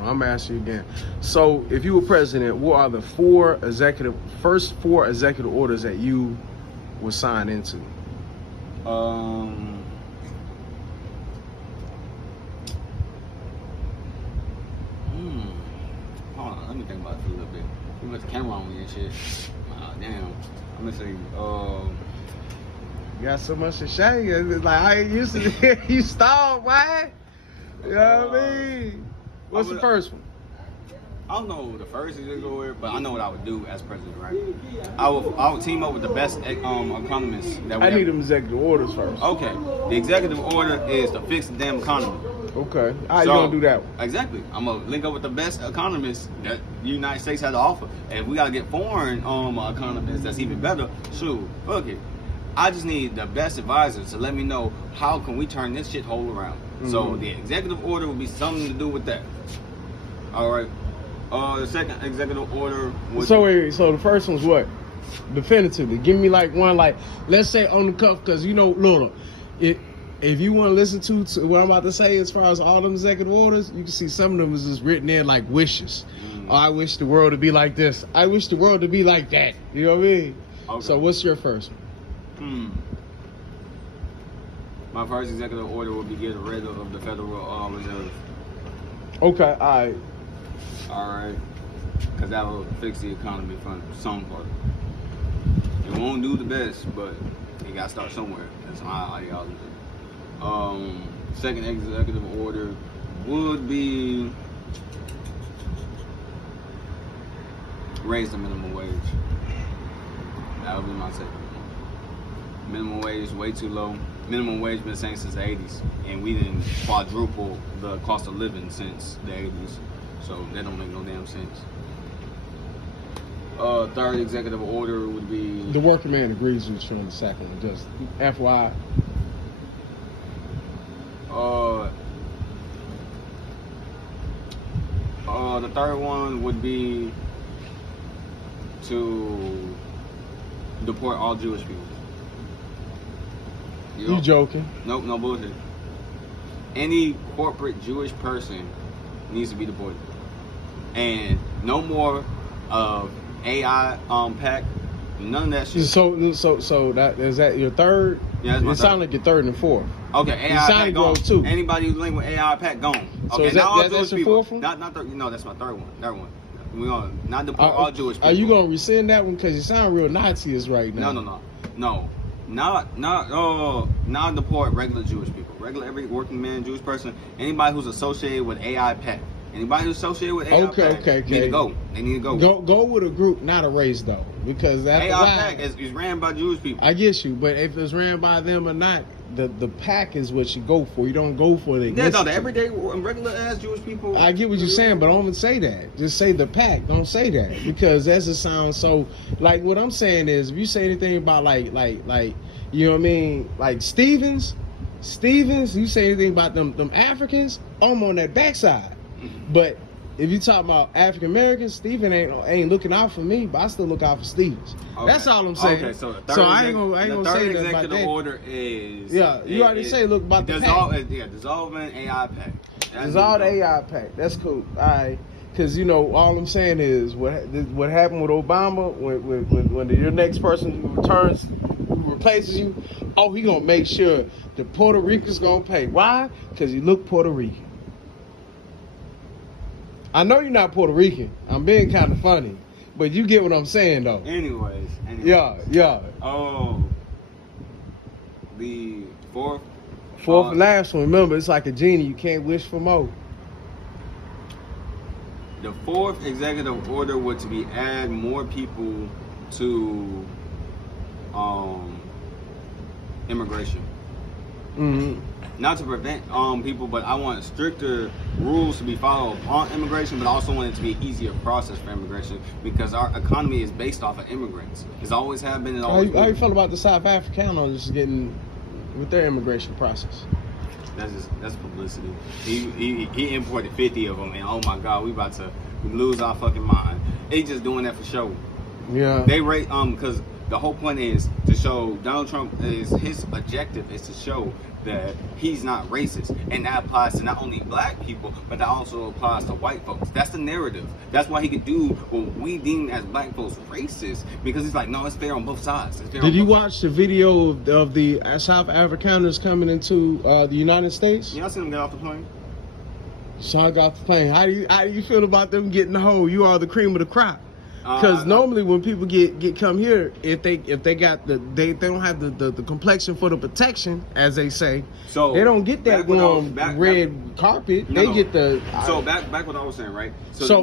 hold on. I'm gonna ask you again. So, if you were president, what are the first four executive orders that you would sign into? Hold on, let me think about it for a little bit. You put the camera on me and shit. Damn. I'm gonna say, You got so much to say. It's like I ain't used to hear you stalled, why? You know what I mean? What's the first one? I don't know the first executive order, but I know what I would do as president, right? I would team up with the best economists that we I need have. them executive orders first. Okay. The executive order is to fix the damn economy. Okay. How you gonna do that one? Exactly. I'm gonna link up with the best economists that the United States has to offer. And if we gotta get foreign economists that's even better, shoot, fuck it. I just need the best advisors to let me know how can we turn this shithole around. Mm-hmm. So the executive order would be something to do with that. All right. The second executive order would So the first one's what? Definitively. Give me like one, like, let's say on the cuff, because you know, look, if you want to listen to what I'm about to say as far as all them executive orders, you can see some of them is just written in like wishes. Oh, I wish the world to be like this. I wish the world to be like that. You know what I mean? Okay. So what's your first one? My first executive order would be getting rid of the Federal Reserve. Okay, all right. Because that will fix the economy for some part. It won't do the best, but you got to start somewhere. That's my ideology. Second executive order would be raise the minimum wage. That would be my second one. Minimum wage way too low. Minimum wage been the same since the 80s, and we didn't quadruple the cost of living since the 80s, so that don't make no damn sense. Third executive order would be the working man agrees with you on the second one. Just FYI. The third one would be to deport all Jewish people. You joking? Nope, no bullshit. Any corporate Jewish person needs to be deported. And no more of AI pack, none of that shit. So that is that your third? Yeah, that's my it sounds like your third and fourth. Okay, AI pack gone. Too. Anybody who's linked with AI pack gone. So okay, is that, that's your fourth one? Not third. No, that's my third one. Third one. We gonna not deport all Jewish people. Are you gonna rescind that one because you sound real Nazi-ish right now? No. Not deport regular Jewish people. Regular every working man, Jewish person, anybody who's associated with AI pack. Anybody who's associated with AI pack need to go. They need to go. Go with a group, not a race though, because that's AI pack is ran by Jewish people. I get you, but if it's ran by them or not, the pack is what you go for. You don't go for the the everyday regular ass Jewish people. I get what you're saying, but don't even say that. Just say the pack. Don't say that because that just sounds so. Like what I'm saying is, if you say anything about like you know what I mean, like Stevens, you say anything about them Africans, I'm on that backside. But if you talk about African Americans, Steven ain't looking out for me, but I still look out for Stevens. Okay. That's all I'm saying. Okay, so I ain't gonna say that about that. The third order is you already say look about the pack. Dissolving AI pack. Dissolve the AI pack. That's cool. All right. Because you know, all I'm saying is what happened with Obama when your next person who replaces you, he gonna make sure the Puerto Ricans gonna pay. Why? Because you look Puerto Rican. I know you're not Puerto Rican. I'm being kind of funny, but you get what I'm saying though. Anyways. Yeah. Oh, the fourth and last one. Remember, it's like a genie. You can't wish for more. The fourth executive order was to be add more people to immigration. Mm-hmm. Not to prevent people, but I want stricter rules to be followed on immigration, but I also want it to be an easier process for immigration because our economy is based off of immigrants. It's always have been and always How you feel about the South Africanos just getting with their immigration process? That's publicity. He imported 50 of them, and oh my God, we about to lose our fucking mind. They just doing that for show. Yeah. They because the whole point is to show Donald Trump his objective is to show that he's not racist, and that applies to not only black people, but that also applies to white folks. That's the narrative. That's why he could do what we deem as black folks racist, because he's like, no, it's fair on both sides. Did you watch the video of the South Afrikaners coming into the United States? Yeah, I seen them get off the plane. So I got the plane. How do you feel about them getting the whole? You are the cream of the crop. Because normally when people get come here, if they got they don't have the complexion for the protection, as they say, so they don't get that warm red carpet. They get the. So back what I was saying, right? So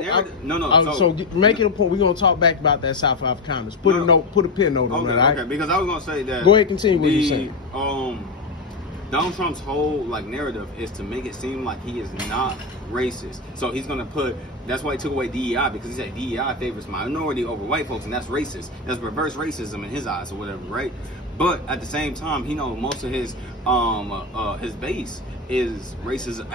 making a point, we're gonna talk back about that South Afrikaners. Put a pin note on that. Okay, right? because I was gonna say that. Go ahead, continue what you saying. Donald Trump's whole narrative is to make it seem like he is not racist. So he's gonna put. That's why he took away DEI, because he said DEI favors minority over white folks, and that's racist. That's reverse racism in his eyes or whatever, right? But at the same time, he knows most of his base is racist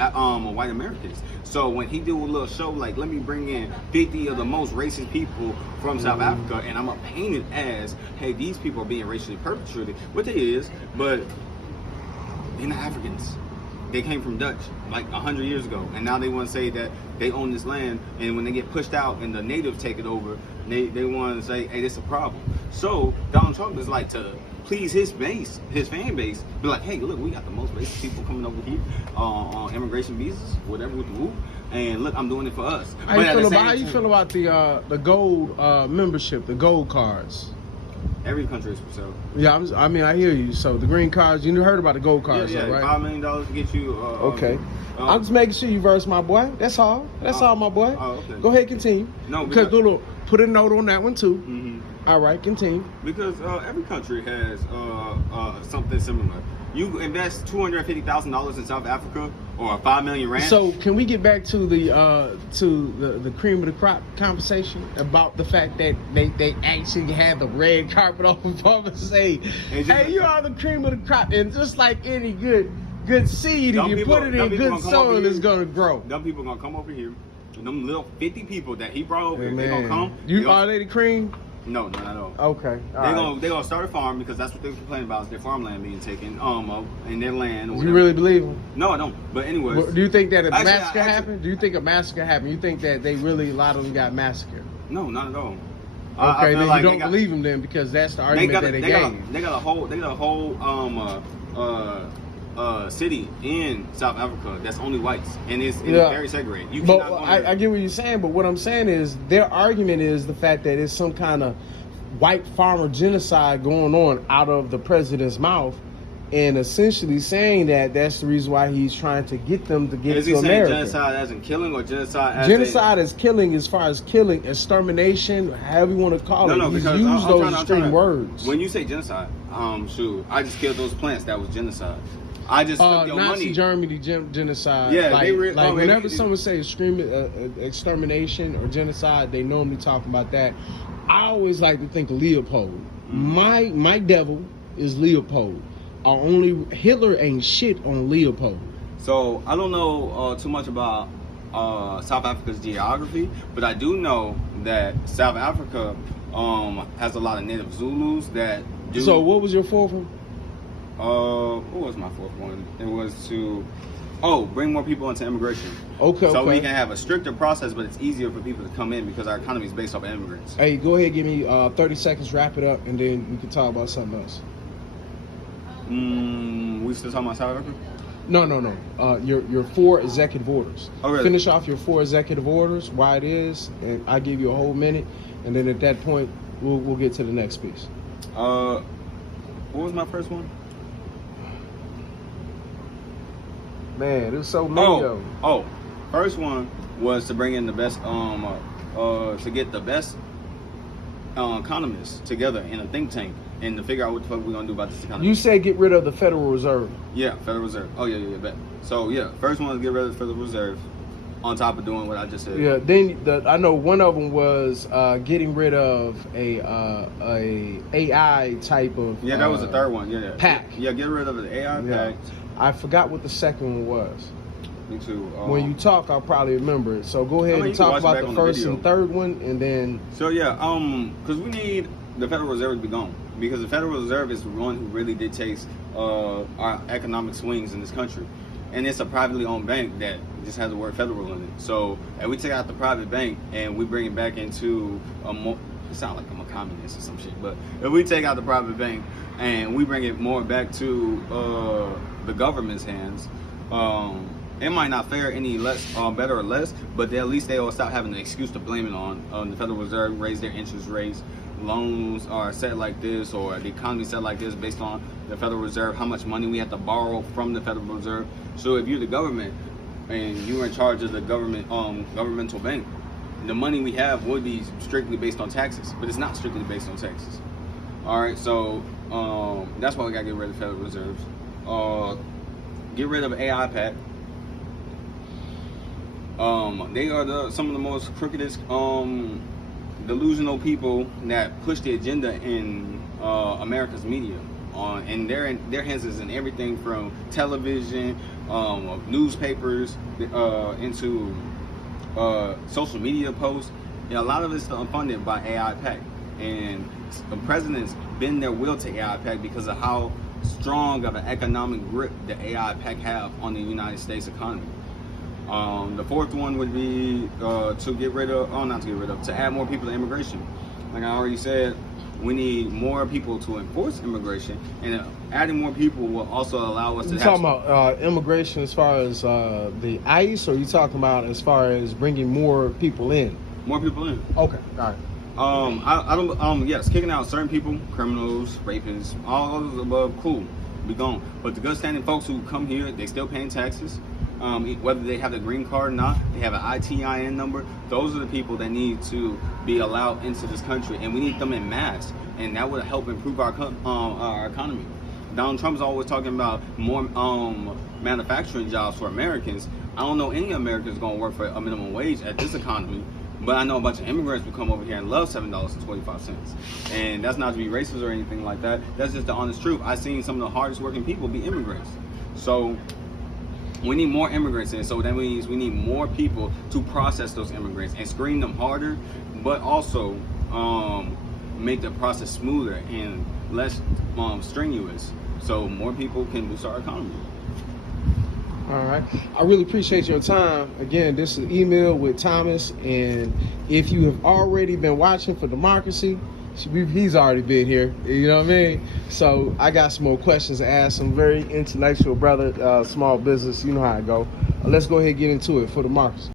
white Americans. So when he do a little show like, let me bring in 50 of the most racist people from South Africa, and I'm gonna paint it as, hey, these people are being racially perpetrated, which it is, but they're not Africans. They came from Dutch like 100 years ago, and now they want to say that they own this land, and when they get pushed out and the natives take it over, they want to say, hey, this is a problem. So Donald Trump is like, to please his base, his fan base, be like, hey, look, we got the most racist people coming over here on immigration visas, whatever with the whoop, and look, I'm doing it for us. How you feel about the gold membership, the gold cards? Every country is for sale. Yeah, I hear you. So the green cards, you heard about the gold cards, yeah, right? $5 million to get you. Okay. I'm just making sure you verse my boy. That's all. That's all, my boy. Oh, okay. Go ahead, continue. No, because put a note on that one too. Mm-hmm. All right, continue. Because every country has something similar. You invest $250,000 in South Africa, or 5 million rand. So can we get back to the cream of the crop conversation about the fact that they actually had the red carpet open for them and say, hey, you are the cream of the crop, and just like any good seed, if you put it in good soil, it's gonna grow. Dumb people gonna come over here. Them little 50 people that he brought over, they gonna come. Are they the cream? No, not at all. Okay. They gonna start a farm, because that's what they complain about, is their farmland being taken in their land. Or do you really believe them? No, I don't. But anyways, do you think that a massacre happened? Do you think a massacre happened? You think that a lot of them got massacred? No, not at all. Okay, then you don't believe them then, because that's the argument that they gave. They got a whole city in South Africa that's only whites, and it's very segregated. You cannot go there. I get what you're saying, but what I'm saying is their argument is the fact that it's some kind of white farmer genocide going on out of the president's mouth, and essentially saying that that's the reason why he's trying to get them to get to America. Is he saying genocide as in killing, or genocide as genocide as killing, as far as killing, extermination, however you want to call it? No, because use those extreme words. When you say genocide, I just killed those plants. That was genocide. I just took your Nazi money. Germany genocide. Yeah, whenever someone says extermination or genocide, they normally talk about that. I always like to think of Leopold. My devil is Leopold. Hitler ain't shit on Leopold. So I don't know too much about South Africa's geography, but I do know that South Africa has a lot of native Zulus that do. So what was your fourth one? What was my fourth one? It was to bring more people into immigration. So we can have a stricter process, but it's easier for people to come in, because our economy is based off of immigrants. Hey, go ahead, give me 30 seconds, wrap it up, and then we can talk about something else. We still talking about South Africa? No. Your 4 executive orders. Oh, really? Finish off your 4 executive orders, why it is, and I give you a whole minute, and then at that point we'll get to the next piece. What was my first one? Man, there's so many of them. First one was to bring in the best, to get the best economists together in a think tank, and to figure out what the fuck we're gonna do about this economy. You said get rid of the Federal Reserve. Yeah, Federal Reserve. Oh yeah, bet. So yeah, first one was get rid of the Federal Reserve, on top of doing what I just said. Yeah. Then I know one of them was getting rid of a AI type of. Yeah, that was the third one. Yeah. Pack. Yeah, get rid of the AI pack. I forgot what the second one was. Me too. When you talk, I'll probably remember it. So go ahead and talk about the first and third one, and then. So yeah, because we need the Federal Reserve to be gone, because the Federal Reserve is the one who really dictates our economic swings in this country. And it's a privately owned bank that just has the word federal in it. So if we take out the private bank and we bring it back into it sounds like I'm a communist or some shit, but if we take out the private bank and we bring it more back to the government's hands, it might not fare any less, better or less, but at least they will stop having an excuse to blame it on the Federal Reserve, raise their interest rates, loans are set like this, or the economy set like this based on the Federal Reserve, how much money we have to borrow from the Federal Reserve. So if you're the government and you're in charge of the government, governmental bank, the money we have would be strictly based on taxes, but it's not strictly based on taxes. All right, so that's why we gotta get rid of Federal Reserves. Get rid of AI pack. They are some of the most crookedest, delusional people that push the agenda in America's media. And their hands is in everything from television, newspapers, into social media posts. And a lot of it's funded by AI pack. And the president's bend their will to AI pack because of how strong of an economic grip the AI pack have on the United States economy. The fourth one would be to add more people to immigration. Like I already said, we need more people to enforce immigration, and adding more people will also allow us to. You talking about immigration as far as the ICE, or you talking about as far as bringing more people in? More people in. Okay, all right. Yes, kicking out certain people, criminals, rapists, all of the above, cool, be gone. But the good standing folks who come here, they still paying taxes. Whether they have the green card or not, they have an ITIN number. Those are the people that need to be allowed into this country, and we need them in mass, and that would help improve our economy. Donald Trump's always talking about more manufacturing jobs for Americans. I don't know any Americans going to work for a minimum wage at this economy, but I know a bunch of immigrants will come over here and love $7.25. And that's not to be racist or anything like that. That's just the honest truth. I've seen some of the hardest working people be immigrants. So we need more immigrants in, so that means we need more people to process those immigrants and screen them harder, but also make the process smoother and less strenuous, so more people can boost our economy. All right. I really appreciate your time. Again, this is Email with Thomas, and if you have already been watching for Democracy, he's already been here, you know what I mean? So I got some more questions to ask. Some very intellectual brother, small business, you know how I go. Let's go ahead and get into it for Democracy.